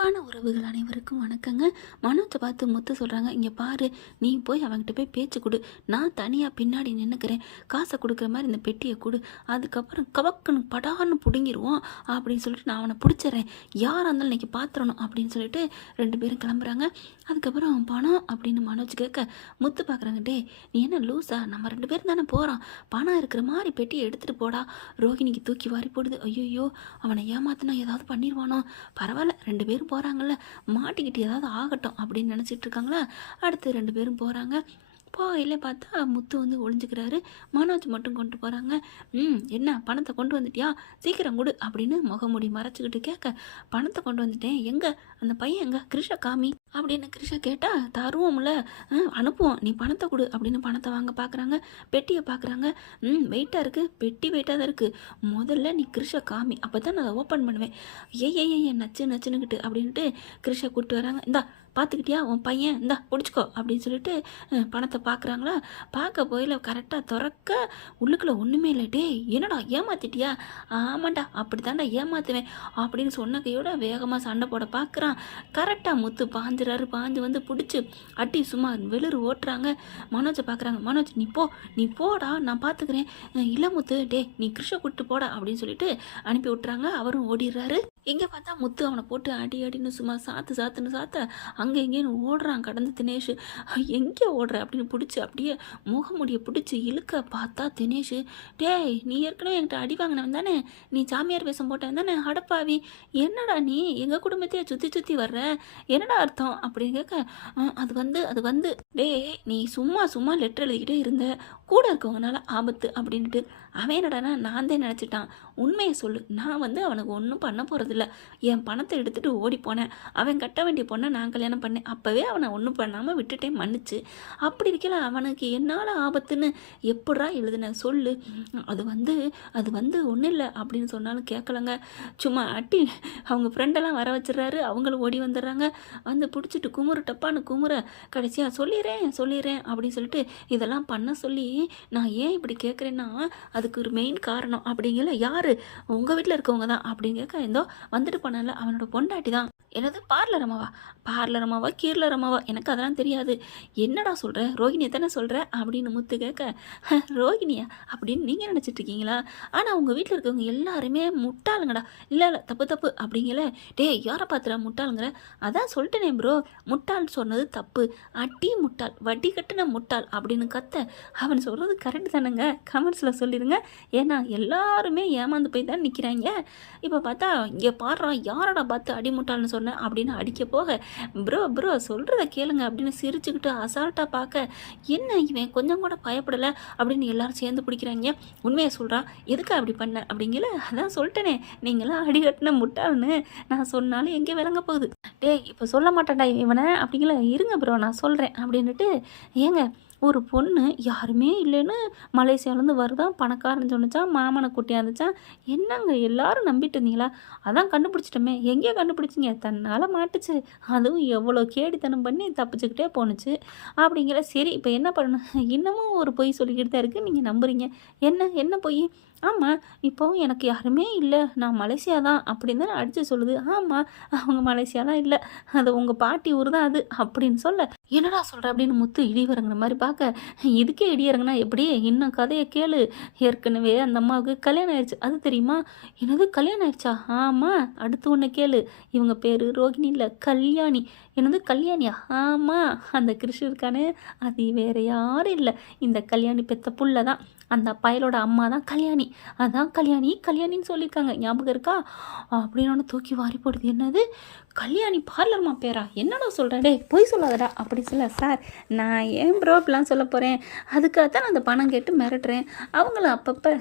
அன்பான உறவுகள் அனைவருக்கும் வணக்கங்க. மனோஜை பார்த்து முத்து சொல்கிறாங்க இங்கே பாரு நீ போய் அவன்கிட்ட போய் பேச்சு கொடு. நான் தனியாக பின்னாடி நின்றுக்கிறேன் காசை கொடுக்குற மாதிரி இந்த பெட்டியை கொடு. அதுக்கப்புறம் கவக்குன்னு படான்னு பிடுங்கிடுவோம் அப்படின்னு சொல்லிட்டு நான் அவனை பிடிச்சிட்றேன். யாராக இருந்தாலும் இன்னைக்கு பார்த்துடணும் அப்படின்னு சொல்லிட்டு ரெண்டு பேரும் கிளம்புறாங்க. அதுக்கப்புறம் பணம் அப்படின்னு மனோஜ் கேட்க முத்து பார்க்குறாங்க டே நீ என்ன லூஸா நம்ம ரெண்டு பேரும் தானே போகிறோம் பணம் இருக்கிற மாதிரி பெட்டியை எடுத்துகிட்டு போடா. ரோகிணிக்கு தூக்கி வாரி போடுது. ஐயோ அவனை ஏமாத்தினா ஏதாவது பண்ணிடுவானோ பரவாயில்ல ரெண்டு பேரும் போகிறாங்கல்ல மாட்டிக்கிட்டு ஏதாவது ஆகட்டும் அப்படின்னு நினச்சிட்டு இருக்காங்களா? அடுத்து ரெண்டு பேரும் போகிறாங்க போகையில் பார்த்தா முத்து வந்து ஒளிஞ்சுக்கிறாரு. மனோஜ் மட்டும் கொண்டு போகிறாங்க ம் என்ன பணத்தை கொண்டு வந்துட்டியா? சீக்கிரம் கொடு அப்படின்னு முகமுடி மறைச்சிக்கிட்டு கேட்க பணத்தை கொண்டு வந்துட்டேன். எங்கே? அந்த பையன் எங்கே? கிருஷ காமி அப்படின்னு கிருஷ கேட்டால் தருவோம்ல அனுப்புவோம். நீ பணத்தை கொடு அப்படின்னு பணத்தை வாங்க பார்க்குறாங்க பெட்டியை பார்க்குறாங்க ம் வெயிட்டாக இருக்குது பெட்டி வெயிட்டாக தான் இருக்குது முதல்ல நீ கிருஷ காமி. அப்போ தான் நான் அதை ஓப்பன் பண்ணுவேன். ஏ ஏ ஏ நச்சு நச்சுன்னுக்கிட்டு அப்படின்ட்டு கிருஷை கூப்பிட்டு வராங்க. இந்தா பார்த்துக்கிட்டியா? உன் பையன்? இந்தா பிடிச்சிக்கோ அப்படின்னு சொல்லிட்டு பணத்தை பார்க்குறாங்களா? பார்க்க போயில கரெக்டாக திறக்க உள்ளுக்குள்ளே ஒன்றுமே இல்லை. டேய் என்னடா ஏமாத்திட்டியா? ஆமாண்டா அப்படி தாண்டா ஏமாத்துவேன் அப்படின்னு சொன்ன கையோட வேகமாக சண்டை போட பார்க்குறான். கரெக்டாக முத்து பாஞ்சுறாரு பாஞ்சு வந்து பிடிச்சி அட்டி சும்மா வெளிர் ஓட்டுறாங்க. மனோஜை பார்க்குறாங்க. மனோஜ் நீ போ நீ போடா நான் பார்த்துக்கிறேன். இல்லை முத்து டே நீ கிருஷ்ண கூப்பிட்டு போடா அப்படின்னு சொல்லிட்டு அனுப்பி விட்டுறாங்க. அவரும் ஓடிடுறாரு. எங்கே பார்த்தா முத்து அவனை போட்டு அடி அடின்னு சும்மா சாத்து சாத்துன்னு சாத்த அங்கே இங்கேன்னு ஓடுறான் கடந்து தினேஷ். எங்கே ஓடுற அப்படின்னு பிடிச்சி அப்படியே முகமுடியை பிடிச்சி இழுக்க பார்த்தா தினேஷ். டேய் நீ ஏற்கனவே என்கிட்ட அடி வாங்கினவன் தானே? நீ சாமியார் வேஷம் போட்டவன் தானே? அடப்பாவி. என்னடா நீ? எங்கள் குடும்பத்தையே சுற்றி சுற்றி வர்ற? என்னடா அர்த்தம்? அப்படின்னு கேட்க அது வந்து அது வந்து. டேய் நீ சும்மா சும்மா லெட்டர் எழுதிக்கிட்டே இருந்த. கூட இருக்கவங்கனால ஆபத்து அப்படின்ட்டு அவன் என்னடானா நான் தான் நினச்சிட்டான். உண்மையை சொல்லு. நான் வந்து அவனுக்கு ஒன்றும் பண்ண போகிறதில்ல என் பணத்தை எடுத்துகிட்டு ஓடி போனேன். அவன் கட்ட வேண்டிய பொண்ணை நான் கல்யாணம் பண்ணேன். அப்போவே அவனை ஒன்றும் பண்ணாமல் விட்டுட்டேன் மன்னிச்சு. அப்படி இருக்கல அவனுக்கு என்னால் ஆபத்துன்னு எப்படா எழுதுன? சொல்லு. அது வந்து அது வந்து ஒன்றும் இல்லை அப்படின்னு சொன்னாலும் கேட்கலங்க சும்மா அட்டி அவங்க ஃப்ரெண்டெல்லாம் வர வச்சிடுறாரு. அவங்களும் ஓடி வந்துடுறாங்க. வந்து பிடிச்சிட்டு குமுறு டப்பான்னு குமுற கடைசியாக சொல்லிடுறேன் சொல்லிடுறேன் அப்படின்னு சொல்லிட்டு இதெல்லாம் பண்ண சொல்லி நான் ஏன் இப்படி கேட்குறேன்னா அதுக்கு ஒரு மெயின் காரணம் அப்படிங்கல யார்? உங்கள் வீட்டில் இருக்கவங்க தான் அப்படின்னு கேட்க ஏதோ வந்துட்டு போனால அவனோட பொண்டாட்டி தான் என்னது? பார்லர் அம்மாவா? பார்லர் அம்மாவா? கீர்லர் அம்மாவா? எனக்கு அதெல்லாம் தெரியாது. என்னடா சொல்கிற ரோகிணியை தானே சொல்கிற அப்படின்னு முத்து கேட்க "ஹ, ரோகிணியா? அப்படின்னு நீங்கள் நினச்சிட்டு இருக்கீங்களா ஆனால் உங்கள் வீட்டில் இருக்கவங்க எல்லாருமே முட்டாளுங்கடா. இல்லை இல்லை தப்பு தப்பு. அப்படிங்கல டேய் யாரை பார்த்துடா முட்டாளுங்கிற? அதான் சொல்லிட்டேனே ப்ரோ. முட்டாள் சொன்னது தப்பு. அட்டி முட்டாள் வட்டி கட்டின முட்டாள். அப்படின்னு கத்த அவன் சொல்கிறது கரெக்ட் தானேங்க? கமெண்ட்ஸில் சொல்லிடுங்க ஏன்னா எல்லாருமே ஏமாந்து போய் தான் நிற்கிறாங்க இப்போ பார்த்தா இங்கே பாடுறான் யாரோட பார்த்து அடி முட்டாள்னு சொன்னேன் அப்படின்னு அடிக்க போக ப்ரோ ப்ரோ சொல்கிறத கேளுங்க அப்படின்னு சிரிச்சுக்கிட்டு அசால்ட்டாக பார்க்க என்ன இவன் கொஞ்சம் கூட பயப்படலை? அப்படின்னு எல்லாரும் சேர்ந்து பிடிக்கிறாங்க. உண்மையை சொல்கிறான் எதுக்கு அப்படி பண்ண? அப்படிங்கல அதான் சொல்லிட்டேனே நீங்களாம் அடி கட்டின முட்டாள்னு நான் சொன்னாலும் எங்கே விளங்க போகுது? டேய் இப்போ சொல்ல மாட்டேன்டா இவனை. அப்படிங்கல இருங்க ப்ரோ நான் சொல்கிறேன் அப்படின்ட்டு ஏங்க ஒரு பொண்ணு யாருமே இல்லைன்னு மலேசியாவிலேருந்து வருதான் பணக்காரன் சொன்னிச்சான் மாமனை கூட்டியாந்துச்சான் என்னங்க எல்லாரும் நம்பிட்டு இருந்தீங்களா? அதான் கண்டுபிடிச்சிட்டோமே. எங்கேயோ கண்டுபிடிச்சிங்க. தன்னால் மாட்டுச்சு. அதுவும் எவ்வளோ கேடித்தனம் பண்ணி தப்பிச்சுக்கிட்டே போணுச்சு. அப்படிங்கிற சரி இப்போ என்ன பண்ணணும்? இன்னமும் ஒரு பொய் சொல்லிக்கிட்டு தான் இருக்குது நீங்கள் நம்புறீங்க. என்ன? என்ன பொய்? ஆமாம் இப்போவும் எனக்கு யாருமே இல்லை. நான் மலேசியா தான் அப்படின்னு தானே அடித்து சொல்லுது. ஆமாம் அவங்க மலேசியாலாம் இல்லை. அது உங்கள் பாட்டி ஊர் தான் அது அப்படின்னு சொல்ல. என்னடா சொல்கிற அப்படின்னு முத்து இடி இறங்குன மாதிரி பார்க்க இதுக்கே இடி இறங்கினா எப்படி? இன்னும் கதையை கேளு. ஏற்கனவே அந்த அம்மாவுக்கு கல்யாணம் ஆயிடுச்சு அது தெரியுமா? என்னது கல்யாணம் ஆயிடுச்சா ஆமாம் அடுத்து ஒன்று கேளு. இவங்க பேர் ரோகிணி இல்லை கல்யாணி. என்னது கல்யாணியா? ஆமாம் அந்த கிருஷ்ண இருக்கானே அது வேற யாரும் இல்லை. இந்த கல்யாணி பெத்த புள்ள தான் அந்த பயலோட அம்மா தான் கல்யாணி. அதான் கல்யாணி கல்யாணின்னு சொல்லியிருக்காங்க ஞாபகம் இருக்கா? அப்படின்னு ஒன்று தூக்கி வாரி போடுது. என்னது? கல்யாணி பார்லர்மா பேரா? என்னடா சொல்கிறேன் டே பொய் சொல்லாதடா. அப்படி சொல்ல சார் நான் ஏன் ப்ரோ அப்படிலாம் சொல்ல போகிறேன் அதுக்காக தான் நான் அந்த பணம் கேட்டு மிரட்டுறேன். அவங்கள அப்பப்போ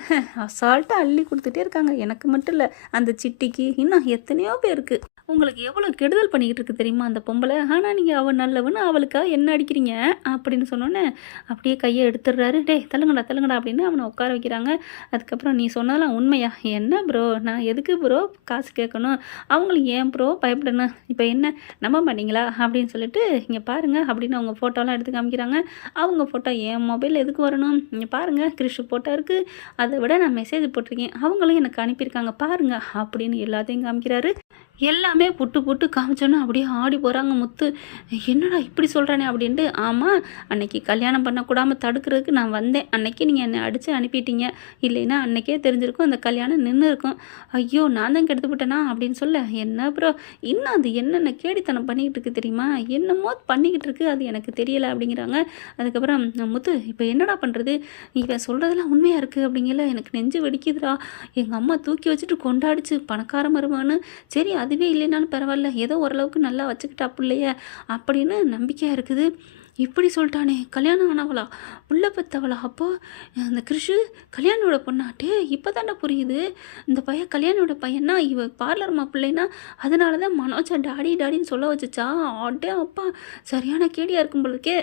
அசால்ட்டாக அள்ளி கொடுத்துட்டே இருக்காங்க. எனக்கு மட்டும் இல்லை அந்த சிட்டிக்கு இன்னும் எத்தனையோ பேருக்கு உங்களுக்கு எவ்வளோ கெடுதல் பண்ணிக்கிட்டு இருக்கு தெரியுமா அந்த பொம்பளை? ஆனால் நீங்கள் அவள் நல்லவன்னு அவளுக்கா என்ன அடிக்கிறீங்க? அப்படின்னு சொன்னோன்னே அப்படியே கையை எடுத்துடுறாரு. டேய் தள்ளுங்கடா தள்ளுங்கடா அப்படின்னு அவனை உட்கார வைக்கிறாங்க. அதுக்கப்புறம் நீ சொன்னதெல்லாம் உண்மையா? என்ன ப்ரோ நான் எதுக்கு ப்ரோ காசு கேட்கணும்? அவங்களுக்கு ஏன் ப்ரோ பயப்படணும்? இப்போ என்ன? நம்ப மாட்டீங்களா அப்படின்னு சொல்லிட்டு இங்கே பாருங்கள் அப்படின்னு அவங்க ஃபோட்டோலாம் எடுத்து காமிக்கிறாங்க. அவங்க ஃபோட்டோ என் மொபைல் எதுக்கு வரணும்? இங்கே பாருங்கள் கிறிஷு ஃபோட்டோ இருக்குது அதை விட நான் மெசேஜ் போட்டிருக்கேன். அவங்களும் எனக்கு அனுப்பியிருக்காங்க. பாருங்கள் அப்படின்னு எல்லாத்தையும் காமிக்கிறாரு. எல்லாமே புட்டு புட்டு காமிச்சோன்னே அப்படியே ஆடி போகிறாங்க முத்து. என்னடா இப்படி சொல்கிறானே அப்படின்ட்டு. ஆமாம் அன்னைக்கு கல்யாணம் பண்ணக்கூடாமல் தடுக்கிறதுக்கு நான் வந்தேன். அன்னைக்கு நீங்கள் என்னை அடித்து அனுப்பிட்டீங்க. இல்லைன்னா அன்னைக்கே தெரிஞ்சிருக்கும் அந்த கல்யாணம் நின்று இருக்கும் ஐயோ நான் தான் கெடுத்து விட்டேனா அப்படின்னு சொல்ல என்ன ப்ரோ இன்னும் அது என்னென்ன கேடித்தனம் பண்ணிக்கிட்டு இருக்கு தெரியுமா? என்னமோ பண்ணிக்கிட்டு இருக்கு. அது எனக்கு தெரியலை அப்படிங்கிறாங்க. அதுக்கப்புறம் முத்து இப்போ என்னடா பண்ணுறது இவன் சொல்கிறதெல்லாம் உண்மையாக இருக்குது அப்படிங்கல. எனக்கு நெஞ்சு வெடிக்குதுடா. எங்கள் அம்மா தூக்கி வச்சுட்டு கொண்டாடிச்சு. பணக்கார மருமான்னு சரி அது அதுவே இல்லைனாலும் பரவாயில்ல. ஏதோ ஓரளவுக்கு நல்லா வச்சுக்கிட்டா பிள்ளைய அப்படின்னு நம்பிக்கையாக இருக்குது. இப்படி சொல்லிட்டானே. கல்யாணம் ஆனவளா? புள்ள பெத்தவளா? அப்போ அந்த கிருஷு கல்யாணோட பொண்ணாட்டே இப்போ தானே புரியுது. இந்த பையன் கல்யாணோட பையனா இவ பார்லர் மாப்பிள்ளைனா அதனால தான் மனோஜா டாடி டாடின்னு சொல்ல வச்சுச்சா? ஆட்டே அப்பா சரியான கேடியாக இருக்கும் பொழுதுக்கே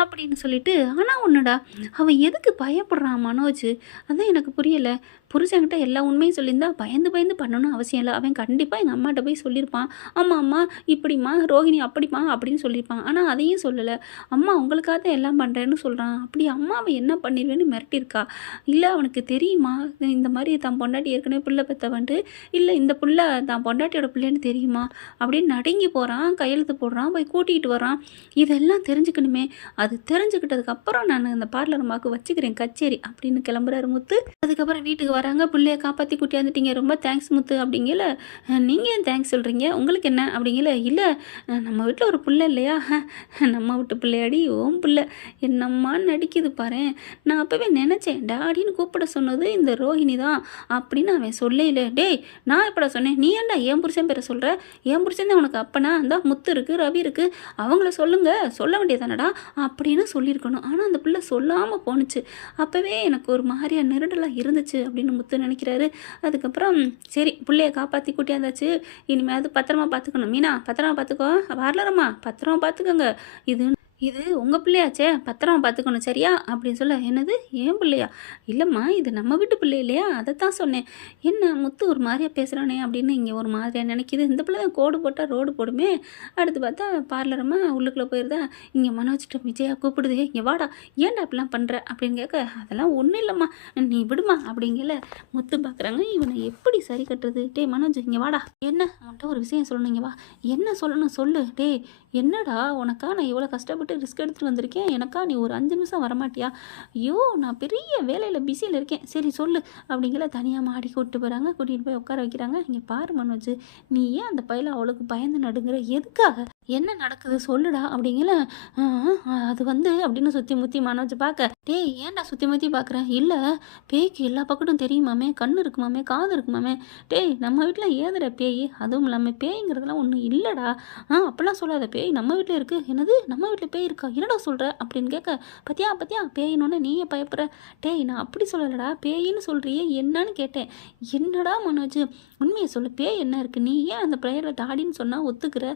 அப்படின்னு சொல்லிட்டு ஆனால் ஒன்றுடா அவன் எதுக்கு பயப்படுறான் மனோஜ்? அதான் எனக்கு புரியலை. புருஷன்கிட்ட எல்லா உண்மையும் சொல்லியிருந்தா பயந்து பயந்து பண்ணணும் அவசியம் இல்லை. அவன் கண்டிப்பாக எங்கள் அம்மாட்ட போய் சொல்லியிருப்பான். ஆமாம் அம்மா இப்படிம்மா ரோஹிணி அப்படிம்மா அப்படின்னு சொல்லியிருப்பான். ஆனால் அதையும் சொல்லலை. அம்மா உங்களுக்காக தான் எல்லாம் பண்ணுறேன்னு சொல்கிறான் அப்படி அம்மாவை என்ன பண்ணிடுவேன்னு மிரட்டியிருக்கா? இல்லை அவனுக்கு தெரியுமா? இந்த மாதிரி தான் பொண்டாட்டி ஏற்கனவே பிள்ளை பெற்றவன்ட்டு இல்லை இந்த பிள்ளை தான் பொண்டாட்டியோட பிள்ளைன்னு தெரியுமா? அப்படின்னு நடுங்கி போகிறான் கையெழுத்து போடுறான். போய் கூட்டிகிட்டு வரான் இதெல்லாம் தெரிஞ்சுக்கணுமே. அது தெரிஞ்சுக்கிட்டதுக்கு அப்புறம் நான் இந்த பார்லர் அம்மாவுக்கு வச்சுக்கிறேன் கச்சேரி அப்படின்னு கிளம்புறாரு முத்து. அதுக்கப்புறம் வீட்டுக்கு வராங்க பிள்ளைய காப்பாற்றி கூட்டியாந்துட்டீங்க ரொம்ப தேங்க்ஸ் முத்து அப்படிங்கல நீங்கள் ஏன் தேங்க்ஸ் சொல்கிறீங்க உங்களுக்கு என்ன? அப்படிங்கல இல்லை நம்ம வீட்டில் ஒரு பிள்ளை இல்லையா? நம்ம வீட்டு பிள்ளையாடி ஓம் பிள்ளை என்னம்மா நடிக்குது பாரு. நான் அப்போவே நினச்சேன் டாடின்னு கூப்பிட சொன்னது இந்த ரோஹிணி தான். அப்படின்னு அவன் சொல்லல டேய் நான் எப்படா சொன்னேன்? நீ ஏன்டா ஏன் புருஷன் பேரை சொல்கிற என் புருஷன் தான் உனக்கு அப்பனா? அந்த முத்து இருக்குது ரவி இருக்குது அவங்கள சொல்லுங்க சொல்ல வேண்டியதானடா அப்படின்னு சொல்லியிருக்கணும். ஆனால் அந்த பிள்ளை சொல்லாமல் போணுச்சு. அப்போவே எனக்கு ஒரு மாதிரியாக நெருடலாக இருந்துச்சு அப்படின்னு முத்து நினைக்கிறாரு. அதுக்கப்புறம் சரி பிள்ளைய காப்பாற்றி கூட்டியாந்தாச்சு இனிமேல் அது பத்திரமா பார்த்துக்கணும் மீனா பத்திரமா பார்த்துக்கோ வரலரம்மா பத்திரமா பார்த்துக்கோங்க இது இது உங்கள் பிள்ளையாச்சே பத்திரம் பார்த்துக்கணும் சரியா? அப்படின்னு சொல்ல என்னது? ஏன் பிள்ளையா? இல்லைம்மா இது நம்ம வீட்டு பிள்ளை இல்லையா? அதை தான் சொன்னேன். என்ன முத்து ஒரு மாதிரியா பேசுகிறானே அப்படின்னு இங்கே ஒரு மாதிரியா நினைக்கிது. இந்த பிள்ளை தான் கோடு போட்டால் ரோடு போடுமே. அடுத்து பார்த்தா பார்லரம்மா உள்ளுக்குள்ளே போயிருந்தா இங்கே மனோஜிட்ட விஜயா கூப்பிடுது. இங்கே வாடா. ஏன்டா அப்படிலாம் பண்ணுற அப்படின்னு கேட்க அதெல்லாம் ஒன்றும் இல்லைம்மா. நீ விடுமா? அப்படிங்கல முத்து பார்க்குறாங்க இவனை எப்படி சரி கட்டுறது? டேய் மனோஜ் இங்கே வாடா. என்ன? அவன்கிட்ட ஒரு விஷயம் சொல்லணும். இங்கே வா. என்ன சொல்லணும் சொல்லு. டே என்னடா? உனக்கா நான் இவ்வளோ கஷ்டப்பட்டு ரிஸ்க் எடுத்துகிட்டு வந்திருக்கேன். எனக்கா நீ ஒரு அஞ்சு நிமிஷம் வரமாட்டியா? ஐயோ நான் பெரிய வேலையில் பிஸியில் இருக்கேன். சரி சொல்லு. அப்படிங்கிற தனியாக மாடி கூப்பிட்டு போகிறாங்க கூட்டிகிட்டு போய் உட்கார வைக்கிறாங்க. இங்கே பாரு மனோஜ் நீ ஏன் அந்த பையில அவளுக்கு பயந்து நடுங்கிற? எதுக்காக? என்ன நடக்குது? சொல்லுடா அப்படிங்கல அது வந்து அப்படின்னு சுற்றி முத்தி மனோஜ் பார்க்க டேய் ஏன்டா சுற்றி முற்றி பார்க்குறேன் இல்லை பேய்க்கு எல்லா பக்கட்டும் தெரியுமாமே கண் இருக்குமாமே காது இருக்குமாமே டேய் நம்ம வீட்டில் ஏதுடா பேய்? அதுவும் இல்லாமல் பேய்ங்கிறதுலாம் ஒன்றும் இல்லைடா. ஆ அப்போல்லாம் சொல்லாத. பேய் நம்ம வீட்டில் இருக்குது என்னது? நம்ம வீட்டில் பேய் இருக்கா? என்னடா சொல்கிற அப்படின்னு கேட்க பத்தியா பத்தியா பேயினோன்னே நீயே பயப்படுற. டேய் நான் அப்படி சொல்லலடா. பேயின்னு சொல்கிறியே என்னன்னு கேட்டேன். என்னடா மனோஜ்? உண்மையை சொல்லு பேய் என்ன இருக்குது நீ ஏன் அந்த ப்ரேயரில் டாடின்னு சொன்னால் ஒத்துக்கிற?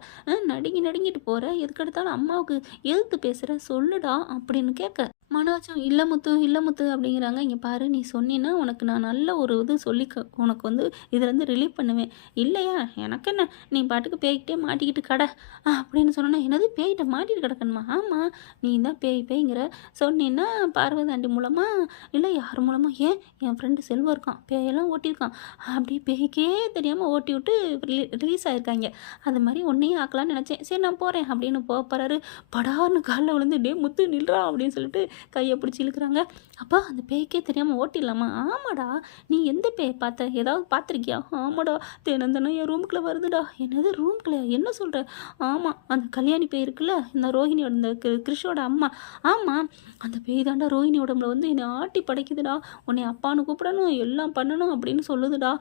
நடுங்கி நடுங்கிட்டு போகிற எதுக்கெடுத்தாலும் அம்மாவுக்கு எதிர்த்து பேசுகிற சொல்லுடா அப்படின்னு கேட்க மனோஜும் இல்லை முத்து இல்லை முத்து அப்படிங்கிறாங்க. இங்கே பாரு நீ சொன்னீன்னா உனக்கு நான் நல்ல ஒரு இது சொல்லி க- உனக்கு வந்து இதுலேருந்து ரிலீவ் பண்ணுவேன். இல்லையா? எனக்கு என்ன? நீ பாட்டுக்கு பேய்கிட்டே மாட்டிக்கிட்டு கடை. அப்படின்னு சொன்னா என்னது? பேய்கிட்ட மாட்டிட்டு கிடக்கணுமா? ஆமாம் நீ தான் பேய் பேய்ங்கிற. சொன்னீன்னா பார்வதி ஆண்டி மூலமாக இல்லை யார் மூலமாக ஏன்? என் ஃப்ரெண்டு செல்வம் இருக்கான். பேயெல்லாம் ஓட்டியிருக்கான். அப்படி பேய்க்கே தெரியாமல் ஓட்டி விட்டு ரிலீஸ் ஆகிருக்காங்க அது மாதிரி ஒன்றையும் ஆக்கலாம்னு நினச்சேன். சரி நான் போகிறேன் அப்படின்னு போக போகிறாரு படார்னு காலில் விழுந்து டே முத்து நில்றா அப்படின்னு சொல்லிட்டு கையை பிடிச்சி இழுக்கிறாங்க. அப்பா அந்த பேய்க்கே தெரியாமல் ஓட்டிடலாமா? ஆமாடா. நீ எந்த பேய் பார்த்த? ஏதாவது பார்த்துருக்கியா? ஆமாடா. தினம் தினம் என் ரூமுக்குள்ளே வருதுடா. என்னது ரூம்குள்ளே என்ன சொல்கிற ஆமாம் அந்த கல்யாணி பேய் இருக்குல்ல? இந்த ரோஹிணியோட இந்த கி- கிருஷோட அம்மா. ஆமாம் அந்த பேய் தாண்டா ரோஹிணி உடம்புல வந்து என்னை ஆட்டி படைக்குதுடா. உன்னை அப்பான்னு கூப்பிடணும் எல்லாம் பண்ணணும் அப்படின்னு சொல்லுதுடா.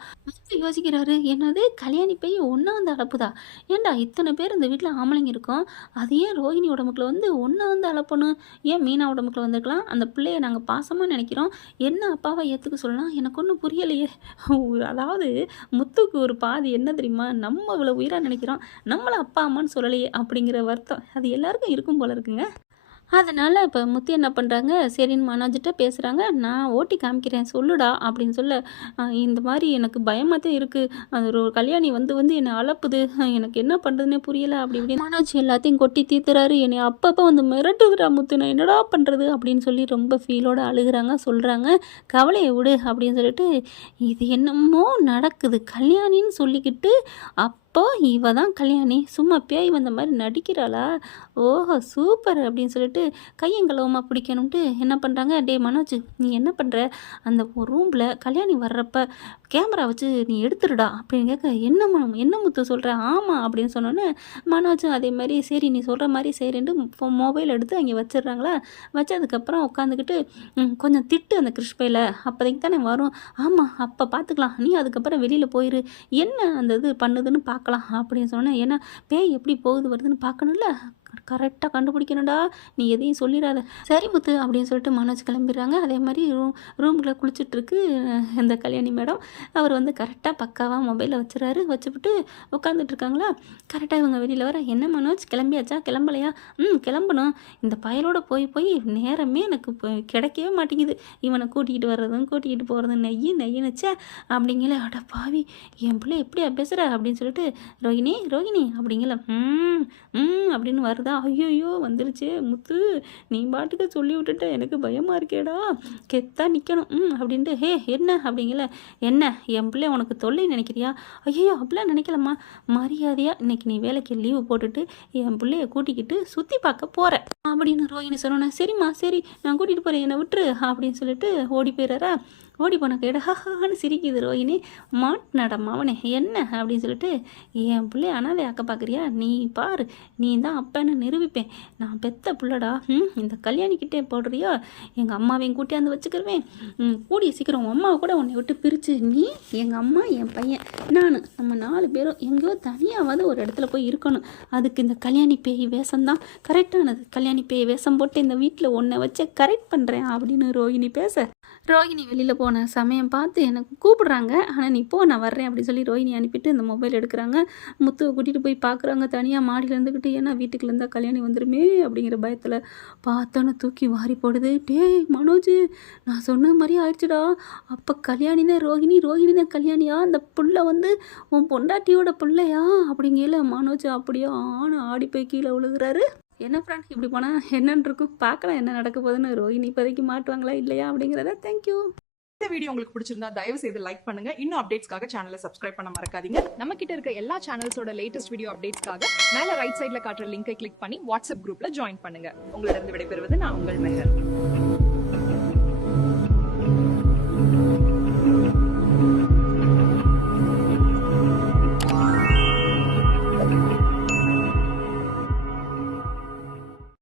யோசிக்கிறாரு என்னது? கல்யாணி பேய் ஒன்றா வந்து அழப்புதா ஏன்டா இத்தனை பேர் இந்த வீட்டில் ஆம்பளைங்க இருக்கோம்? அது ஏன் ரோஹிணி உடம்புக்குள்ள வந்து ஒன்றை வந்து அழப்பணும் ஏன் மீனா உடம்புக்குள்ள வந்திருக்கலாம். அந்த பிள்ளைய நாங்கள் பாசமாக நினைக்கிறோம். என்ன அப்பாவை ஏற்றுக்க சொல்லலாம்? எனக்கு ஒன்றும் புரியலையே. அதாவது முத்துக்கு ஒரு பாதி என்ன தெரியுமா? நம்ம இவ்வளோ உயிராக நினைக்கிறோம். நம்மளை அப்பா அம்மான்னு சொல்லலையே அப்படிங்கிற வருத்தம். அது எல்லாருக்கும் இருக்கும் போல இருக்குங்க. அதனால் இப்போ முத்து என்ன பண்ணுறாங்க சரின்னு மனோஜிட்ட பேசுகிறாங்க நான் ஓட்டி காமிக்கிறேன் சொல்லுடா அப்படின்னு சொல்ல இந்த மாதிரி எனக்கு பயமாக தான் இருக்குது அது ஒரு கல்யாணி வந்து வந்து என்னை அழப்புது எனக்கு என்ன பண்ணுறதுனே புரியலை. அப்படி இப்படி மனோஜ் எல்லாத்தையும் கொட்டி தீர்த்துறாரு என்னை அப்பப்போ வந்து மிரட்டுதுடா முத்து. நான் என்னடா பண்ணுறது அப்படின்னு சொல்லி ரொம்ப ஃபீலோடு அழுகுறாங்க சொல்கிறாங்க கவலையை விடு அப்படின்னு சொல்லிட்டு இது என்னமோ நடக்குது. கல்யாணின்னு சொல்லிக்கிட்டு அப் அப்போ இவ தான் கல்யாணி. சும்மா பேய் வந்த மாதிரி நடிக்கிறாளா? ஓஹோ சூப்பர் அப்படின்னு சொல்லிட்டு கையங்களவமா பிடிக்கணும்ட்டு என்ன பண்ணுறாங்க டே மனோஜ் நீ என்ன பண்ணுற அந்த ரூமில் கல்யாணி வர்றப்ப கேமரா வச்சு நீ எடுத்துடுடா அப்படின்னு கேட்க என்ன ம- என்ன முத்து சொல்கிற ஆமாம் அப்படின்னு சொன்னோன்னே மனோஜும் அதே மாதிரி சரி நீ சொல்கிற மாதிரி சரின்ட்டு மொபைல் எடுத்து அங்கே வச்சிடுறாங்களா? வச்சதுக்கப்புறம் உட்காந்துக்கிட்டு கொஞ்சம் திட்டு அந்த கிறிஸ்பையில் அப்போதைக்கு தானே வரும். ஆமாம் அப்போ பார்த்துக்கலாம் நீ அதுக்கப்புறம் வெளியில் போயிரு. என்ன அந்த இது பண்ணுதுன்னு பார்க்க பார்க்கலாம் அப்படின்னு சொன்னேன் ஏன்னா பேய் எப்படி போகுது வருதுன்னு பார்க்கணும்ல? கரெக்டாக கண்டுபிடிக்கணும்டா. நீ எதையும் சொல்லிடாத. சரி முத்து அப்படின்னு சொல்லிட்டு மனோஜ் கிளம்பிடுறாங்க. அதே மாதிரி ரூம் ரூமில் குளிச்சுட்ருக்கு இந்த கல்யாணி மேடம். அவர் வந்து கரெக்டாக பக்காவாக மொபைலில் வச்சுறாரு. வச்சுவிட்டு உட்காந்துட்டு இருக்காங்களா கரெக்டாக இவங்க வெளியில் வர என்ன மனோஜ் கிளம்பியாச்சா? கிளம்பலையா? ம் கிளம்பணும். இந்த பயலோட போய் போய் நேரமே எனக்கு இப்போ கிடைக்கவே மாட்டேங்குது. இவனை கூட்டிகிட்டு வர்றதும் கூட்டிகிட்டு போகிறதும் நெய் நெய் நச்சா அப்படிங்கல அட பாவி என் பிள்ளை எப்படியா பேசுகிற அப்படின்னு சொல்லிட்டு ரோகிணி ரோகிணி அப்படிங்கல ம் ம் அப்படின்னு வருதா? ஐயோயோ வந்துருச்சே. முத்து நீ பாட்டுக்கு சொல்லி விட்டுட்ட எனக்கு பயமாக இருக்கேடா. கெத்தா நிற்கணும் ம் அப்படின்ட்டு ஹே என்ன அப்படிங்கல. என்ன என் பிள்ளை உனக்கு தொல்லை நினைக்கிறியா? ஐயோ அப்படிலாம் நினைக்கலம்மா. மரியாதையாக இன்னைக்கு நீ வேலைக்கு லீவு போட்டுட்டு என் பிள்ளைய கூட்டிக்கிட்டு சுற்றி பார்க்க போகிற அப்படின்னு ரோஹிணி சொன்னோன்னே சரிம்மா சரி நான் கூட்டிகிட்டு போகிறேன் என்னை விட்டுரு அப்படின்னு சொல்லிட்டு ஓடி போயிடுறா ஓடி போன கேட ஹஹான்னு சிரிக்குது ரோஹிணி. மாட்டினடம்மா அவனே என்ன? அப்படின்னு சொல்லிட்டு என் பிள்ளை அனாதை ஆக்க பார்க்குறியா நீ பாரு நீ தான் அப்பன்னு நிரூபிப்பேன். நான் பெத்த பிள்ளடா. ம் இந்த கல்யாணிக்கிட்டே போடுறியா? எங்கள் அம்மாவையும் கூட்டியாந்து வச்சுக்கிருவேன். கூடிய சீக்கிரம் உன் அம்மாவை கூட உன்னை விட்டு பிரித்து நீ எங்கள் அம்மா என் பையன் நான் நம்ம நாலு பேரும் எங்கேயோ தனியாவது ஒரு இடத்துல போய் இருக்கணும். அதுக்கு இந்த கல்யாணி பேய் வேஷம்தான். கரெக்டானது. கல்யாணி பேய் வேஷம் போட்டு இந்த வீட்டில் ஒன்றை வச்சு கரெக்ட் பண்ணுறேன் அப்படின்னு ரோஹிணி பேச ரோஹிணி வெளியில் போன சமயம் பார்த்து எனக்கு கூப்பிடுறாங்க. ஆனால் நீ போ நான் வர்றேன் அப்படின்னு சொல்லி ரோஹிணி அனுப்பிட்டு இந்த மொபைல் எடுக்கிறாங்க. முத்துவை கூட்டிகிட்டு போய் பார்க்குறாங்க. தனியாக மாடியில் இருந்துக்கிட்டு ஏன்னா வீட்டுக்குள்ள இருந்தால் கல்யாணி வந்துருமே அப்படிங்கிற பயத்தில் பார்த்தோன்னு தூக்கி வாரி போடுது. டேய் மனோஜ் நான் சொன்ன மாதிரி ஆயிடுச்சுடா. அப்போ கல்யாணி தான் ரோஹிணி ரோஹிணி தான் கல்யாணியா? அந்த புள்ள வந்து உன் பொண்டாட்டியோட பிள்ளையா? அப்படிங்கல மனோஜ் அப்படியே ஆன ஆடி போய் கீழே விழுகிறாரு. என்ன ஃப்ரெண்ட் இப்படி போனால் என்னன்னு இருக்கும்? பார்க்கலாம் என்ன நடக்க போகுதுன்னு. ரோஹினி இப்போதைக்கு மாட்டுவாங்களா இல்லையா அப்படிங்கிறத தேங்க்யூ இந்த வீடியோ உங்களுக்கு பிடிச்சிருந்தா தயவு செய்து லைக் பண்ணுங்க. இன்னும் அப்டேட்ஸ்க்காக சேனலை சப்ஸ்கிரைப் பண்ண மறக்காதீங்க. நம்ம கிட்ட இருக்க எல்லா சேனல்ஸோட லேட்டஸ்ட் வீடியோ அப்டேட்ஸ்க்காக மேல ரைட் சைடுல காட்டுற லிங்கை கிளிக் பண்ணி வாட்ஸ்அப் குரூப்ல ஜாயின் பண்ணுங்க. உங்களிடம் விடைபெறுவது நான் உங்கள் மெஹர்.